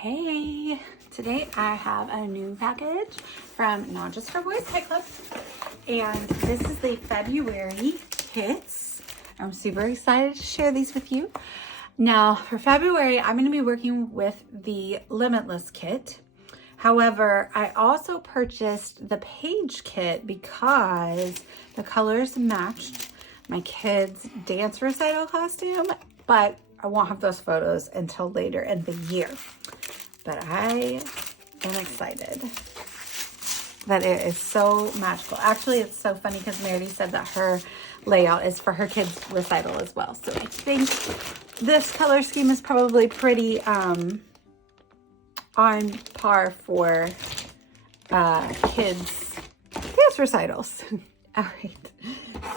Hey, today I have a new package from Not Just for Boys Kit Club, and this is the February kits. I'm super excited to share these with you. Now, for February, I'm going to be working with the Limitless kit. However, I also purchased the page kit because the colors matched my kids' dance recital costume, but I won't have those photos until later in the year. But I am excited that it is so magical. Actually, it's so funny because Mary said that her layout is for her kids' recital as well. So I think this color scheme is probably pretty on par for kids' dance recitals. All right.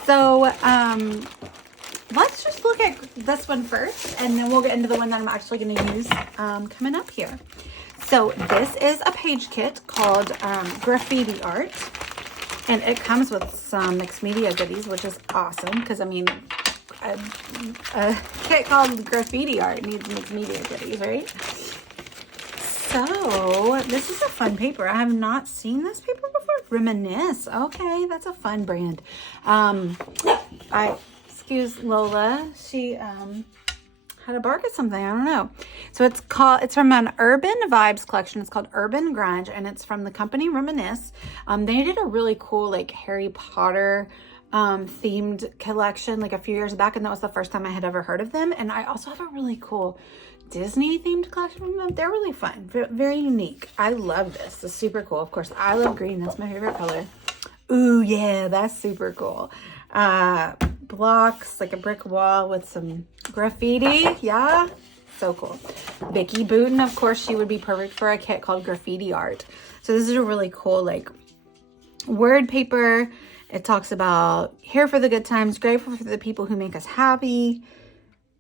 So let's just look at this one first, and then we'll get into the one that I'm actually going to use coming up here. So this is a page kit called Graffiti Art, and it comes with some mixed media goodies, which is awesome because, I mean, a kit called Graffiti Art needs mixed media goodies, right? So this is a fun paper. I have not seen this paper before. Reminisce. Okay, that's a fun brand. Excuse Lola. She had a bark at something. I don't know. So it's from an Urban Vibes collection. It's called Urban Grunge, and it's from the company Reminisce. They did a really cool like Harry Potter themed collection like a few years back, and that was the first time I had ever heard of them. And I also have a really cool Disney themed collection from them. They're really fun, very unique. I love this. It's super cool. Of course, I love green. That's my favorite color. Ooh, yeah, that's super cool. Blocks, like a brick wall with some graffiti. Yeah, so cool. Vicky Booten, of course, she would be perfect for a kit called Graffiti Art. So this is a really cool like word paper. It talks about here for the good times, grateful for the people who make us happy.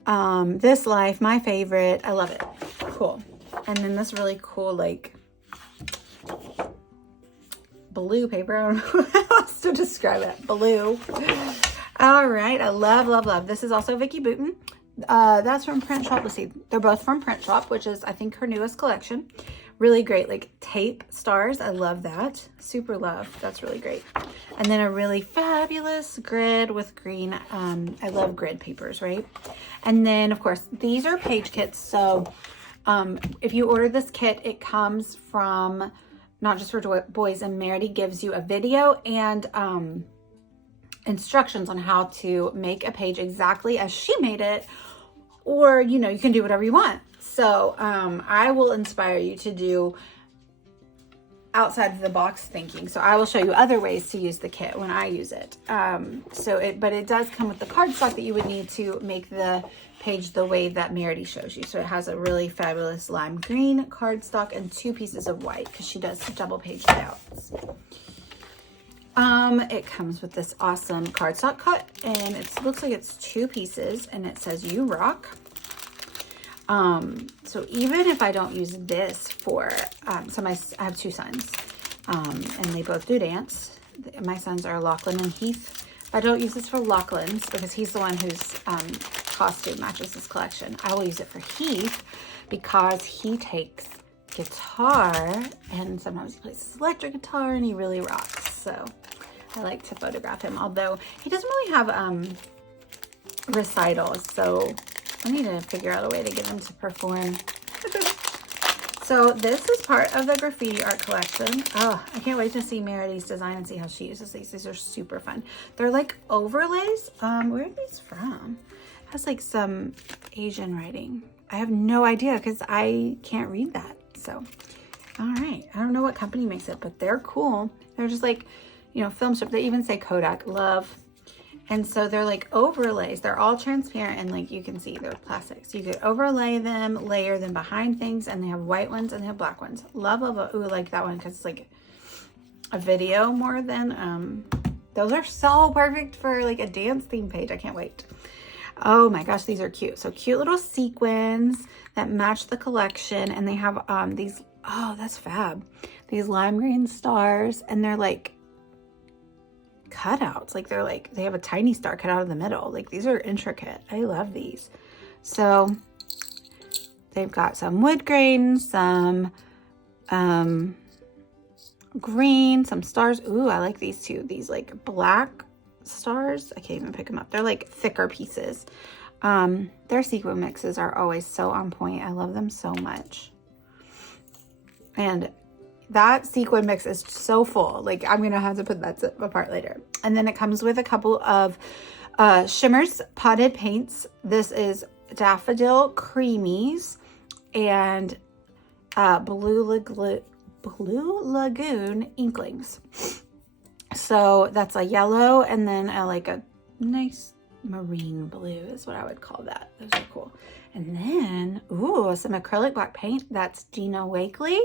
This life, my favorite. I love it. Cool. And then this really cool like blue paper. I don't know how else to describe it. Blue. All right. I love. This is also Vicky Booten. That's from Print Shop. Let's see. They're both from Print Shop, which is, I think, her newest collection. Really great, like tape stars. I love that. Super love. That's really great. And then a really fabulous grid with green. I love grid papers, right? And then, of course, these are page kits. So if you order this kit, it comes from Not Just for Boys, and Meredith gives you a video and instructions on how to make a page exactly as she made it, or you can do whatever you want. So I will inspire you to do outside of the box thinking. So I will show you other ways to use the kit when I use it. But it does come with the cardstock that you would need to make the page the way that Meredith shows you. So it has a really fabulous lime green cardstock and 2 pieces of white because she does double page layouts. It comes with this awesome cardstock cut, and it looks like it's 2 pieces, and it says "You rock." So even if I don't use this for, I have 2 sons, and they both do dance. My sons are Lachlan and Heath. I don't use this for Lachlan's because he's the one whose costume matches this collection. I will use it for Heath because he takes guitar, and sometimes he plays his electric guitar, and he really rocks. So I like to photograph him, although he doesn't really have recitals, so I need to figure out a way to get him to perform. So this is part of the Graffiti Art collection. Oh, I can't wait to see Meredith's design and see how she uses these. These are super fun. They're like overlays. Where are these from? It has like some Asian writing. I have no idea because I can't read that. So, all right. I don't know what company makes it, but they're cool. They're just like, film strip. They even say Kodak. Love. And so they're like overlays. They're all transparent, and like you can see they're plastic. So you could overlay them, layer them behind things, and they have white ones and they have black ones. Love. Ooh, I like that one because it's like a video more than, those are so perfect for like a dance theme page. I can't wait. Oh my gosh, these are cute. So cute little sequins that match the collection, and they have these, oh, that's fab. These lime green stars, and they're like cutouts. Like they have a tiny star cut out of the middle. Like these are intricate. I love these. So They've got some wood grain, some green, some stars. Ooh, I like these too. These like black stars. I can't even pick them up. They're like thicker pieces. Their sequin mixes are always so on point. I love them so much. And that sequin mix is so full. Like, I'm going to have to put that apart later. And then it comes with a couple of shimmers, potted paints. This is Daffodil Creamies and Blue Lagoon Inklings. So that's a yellow and then like a nice marine blue is what I would call that. Those are cool. And then, ooh, some acrylic black paint. That's Gina Wakely.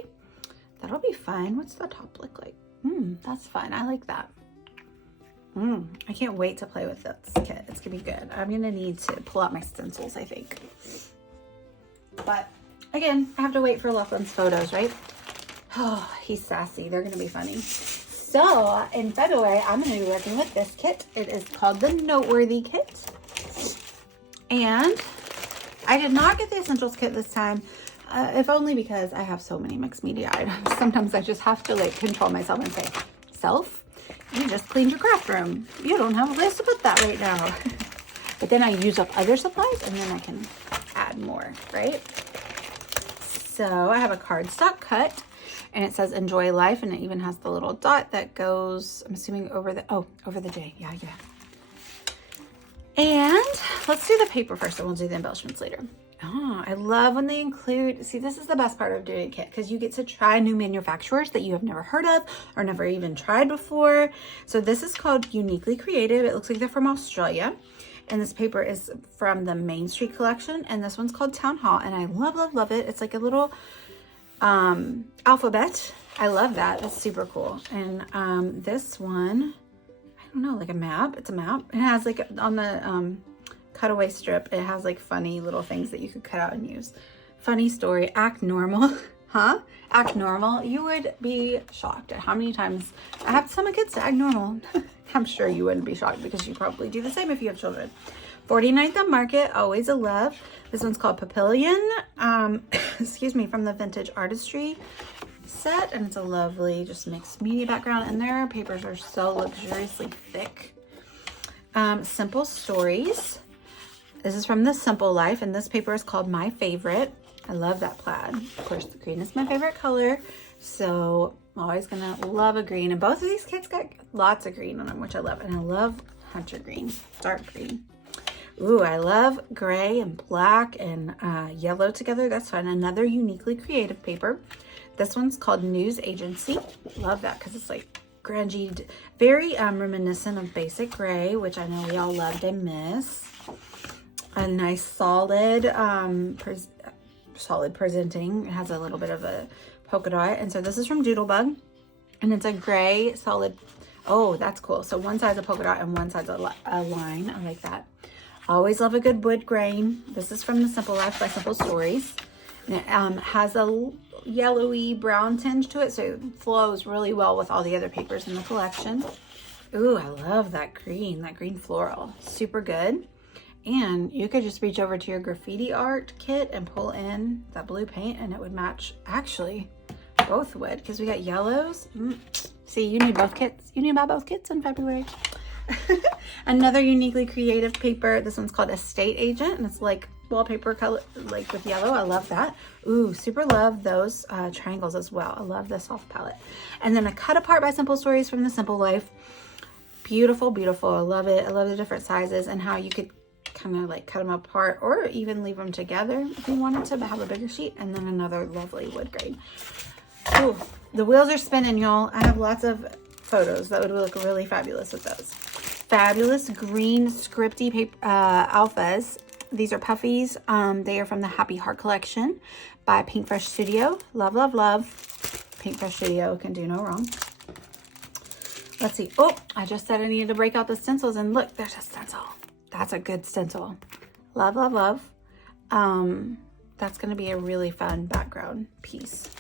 That'll be fun. What's the top look like? That's fun. I like that. I can't wait to play with this kit. It's gonna be good. I'm gonna need to pull out my stencils, I think. But again, I have to wait for Lachlan's photos, right? Oh, he's sassy. They're gonna be funny. So in February, I'm gonna be working with this kit. It is called the Noteworthy Kit. And I did not get the Essentials Kit this time. If only because I have so many mixed media items. Sometimes I just have to like control myself and say, self, you just cleaned your craft room. You don't have a place to put that right now. But then I use up other supplies and then I can add more, right? So I have a cardstock cut and it says enjoy life, and it even has the little dot that goes, I'm assuming over the J. Yeah. And let's do the paper first and we'll do the embellishments later. Oh, I love when they include, see, this is the best part of doing a kit because you get to try new manufacturers that you have never heard of or never even tried before. So this is called Uniquely Creative. It looks like they're from Australia. And this paper is from the Main Street collection. And this one's called Town Hall. And I love it. It's like a little alphabet. I love that. That's super cool. And this one, I don't know, like a map. It's a map. It has like on the cutaway strip, it has like funny little things that you could cut out and use. Funny story, act normal. Huh? Act normal. You would be shocked at how many times I have some kids to act normal. I'm sure you wouldn't be shocked because you probably do the same if you have children. 49th on Market, always a love. This one's called Papillion. Excuse me, from the Vintage Artistry set. And it's a lovely, just mixed media background. And their papers are so luxuriously thick. Simple Stories. This is from The Simple Life, and this paper is called My Favorite. I love that plaid. Of course, the green is my favorite color, so I'm always gonna love a green. And both of these kits got lots of green on them, which I love. And I love hunter green, dark green. Ooh, I love gray and black and yellow together. That's fun. Another Uniquely Creative paper. This one's called News Agency. Love that because it's like grungy, very reminiscent of Basic Gray, which I know we all loved and miss. A nice solid, solid presenting. It has a little bit of a polka dot. And so this is from Doodlebug. And it's a gray solid. Oh, that's cool. So one side's a polka dot and one side's a line. I like that. Always love a good wood grain. This is from The Simple Life by Simple Stories. And it has a yellowy brown tinge to it. So it flows really well with all the other papers in the collection. Ooh, I love that green floral. Super good. And you could just reach over to your Graffiti Art kit and pull in that blue paint and it would match. Actually, both would, because we got yellows. See, you need both kits. You need to buy both kits in February. Another Uniquely Creative paper. This one's called Estate Agent, and it's like wallpaper color, like with yellow. I love that. Ooh, super love those triangles as well. I love the soft palette. And then a Cut Apart by Simple Stories from The Simple Life. Beautiful, beautiful. I love it. I love the different sizes and how you could kind of like cut them apart or even leave them together if you wanted to, but have a bigger sheet. And then another lovely wood grain. Ooh, the wheels are spinning, y'all. I have lots of photos that would look really fabulous with those. Fabulous green scripty paper, alphas. These are puffies. They are from the Happy Heart collection by Pink Fresh Studio. Love, love, love. Pink Fresh Studio can do no wrong. Let's see. Oh, I just said I needed to break out the stencils, and look, there's a stencil. That's a good stencil. Love, love, love. That's going to be a really fun background piece.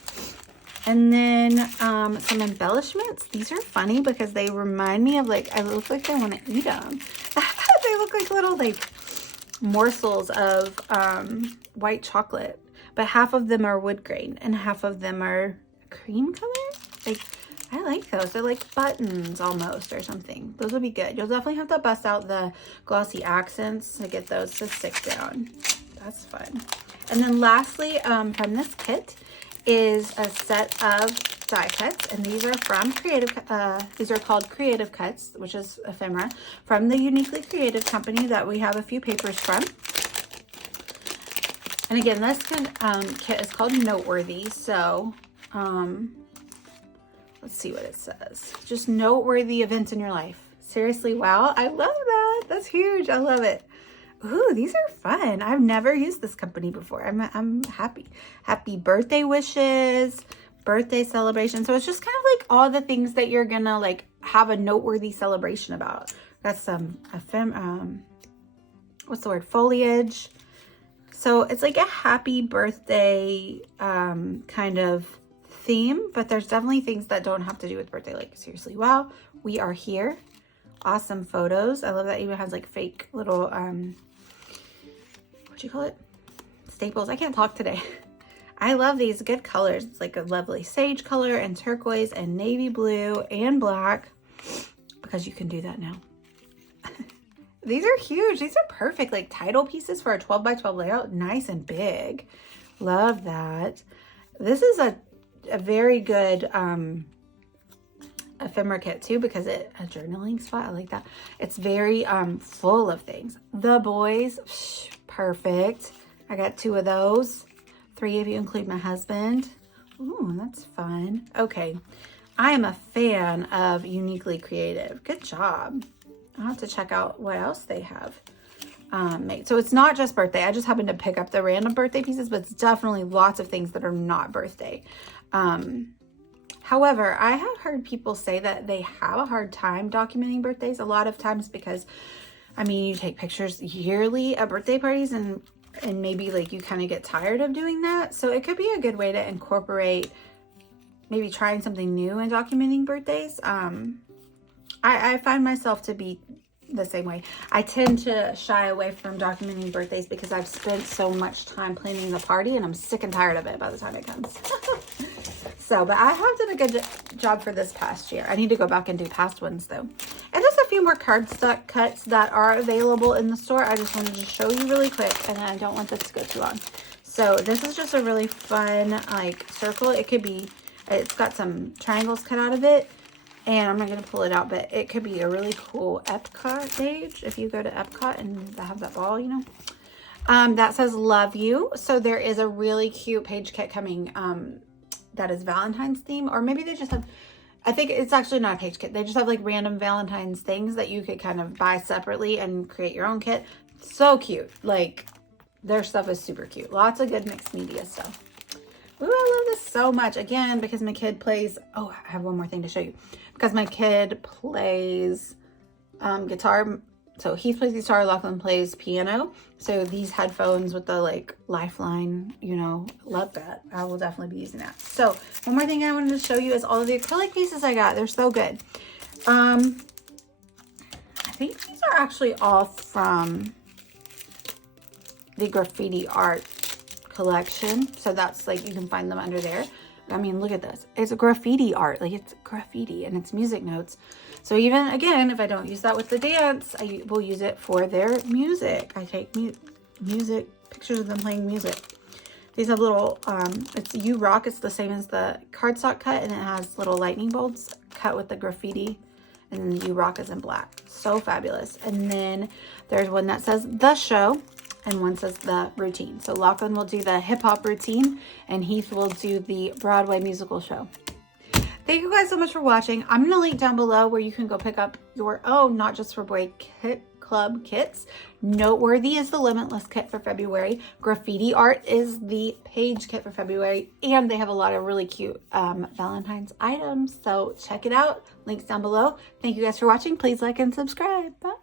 And then some embellishments. These are funny because they remind me of like, I look like I want to eat them. They look like little like morsels of white chocolate. but half of them are wood grain and half of them are cream color. Like, I like those. They're like buttons almost or something. Those would be good. You'll definitely have to bust out the glossy accents to get those to stick down. That's fun. And then lastly, from this kit is a set of die cuts, and these are from these are called Creative Cuts, which is ephemera, from the Uniquely Creative company that we have a few papers from. And again, this kit is called Noteworthy, so let's see what it says. Just noteworthy events in your life. Seriously, wow, I love that. That's huge. I love it. Ooh, these are fun. I've never used this company before. I'm happy. Happy birthday wishes, birthday celebration. So it's just kind of like all the things that you're gonna like have a noteworthy celebration about. Got some what's the word? Foliage. So it's like a happy birthday kind of theme, but there's definitely things that don't have to do with birthday. Like, seriously, wow, we are here. Awesome photos. I love that it even has like fake little what do you call it, staples. I can't talk today. I love these. Good colors. It's like a lovely sage color and turquoise and navy blue and black, because you can do that now. These are huge. These are perfect like title pieces for a 12 by 12 layout. Nice and big. Love that. This is a very good ephemera kit too, because a journaling spot. I like that. It's very full of things. The boys, perfect. I got 2 of those. 3 if you include my husband. Ooh, that's fun. Okay, I am a fan of Uniquely Creative. Good job. I'll have to check out what else they have made. So it's not just birthday. I just happened to pick up the random birthday pieces, but it's definitely lots of things that are not birthday. However, I have heard people say that they have a hard time documenting birthdays a lot of times because, I mean, you take pictures yearly at birthday parties and maybe like you kind of get tired of doing that. So it could be a good way to incorporate maybe trying something new and documenting birthdays. I find myself to be the same way. I tend to shy away from documenting birthdays because I've spent so much time planning the party and I'm sick and tired of it by the time it comes. So, but I have done a good job for this past year. I need to go back and do past ones though. And just a few more cardstock cuts that are available in the store. I just wanted to show you really quick, and I don't want this to go too long. So this is just a really fun like circle. It could be, it's got some triangles cut out of it. And I'm not going to pull it out, but it could be a really cool Epcot page if you go to Epcot and they have that ball, you know. That says love you. So there is a really cute page kit coming that is Valentine's theme, or maybe they just have, I think it's actually not a page kit. They just have like random Valentine's things that you could kind of buy separately and create your own kit. So cute. Like, their stuff is super cute. Lots of good mixed media stuff. Ooh, I love this so much. Again, because my kid plays, oh, I have one more thing to show you. Because my kid plays guitar. So Heath plays guitar, Lachlan plays piano. So these headphones with the like lifeline, you know, love that. I will definitely be using that. So one more thing I wanted to show you is all of the acrylic pieces I got. They're so good. I think these are actually all from the Graffiti Art collection. So that's like, you can find them under there. I mean, look at this. It's a graffiti art. Like, it's graffiti and it's music notes. So even, again, if I don't use that with the dance, I will use it for their music. I take music, pictures of them playing music. These have little, it's You Rock. It's the same as the cardstock cut, and it has little lightning bolts cut with the graffiti. And then You Rock is in black. So fabulous. And then there's one that says The Show. And one says The Routine. So Lachlan will do the hip hop routine and Heath will do the Broadway musical show. Thank you guys so much for watching. I'm going to link down below where you can go pick up your own, not just for Boy Kit Club kits. Noteworthy is the Limitless kit for February. Graffiti Art is the page kit for February. And they have a lot of really cute Valentine's items. So check it out. Links down below. Thank you guys for watching. Please like and subscribe. Bye.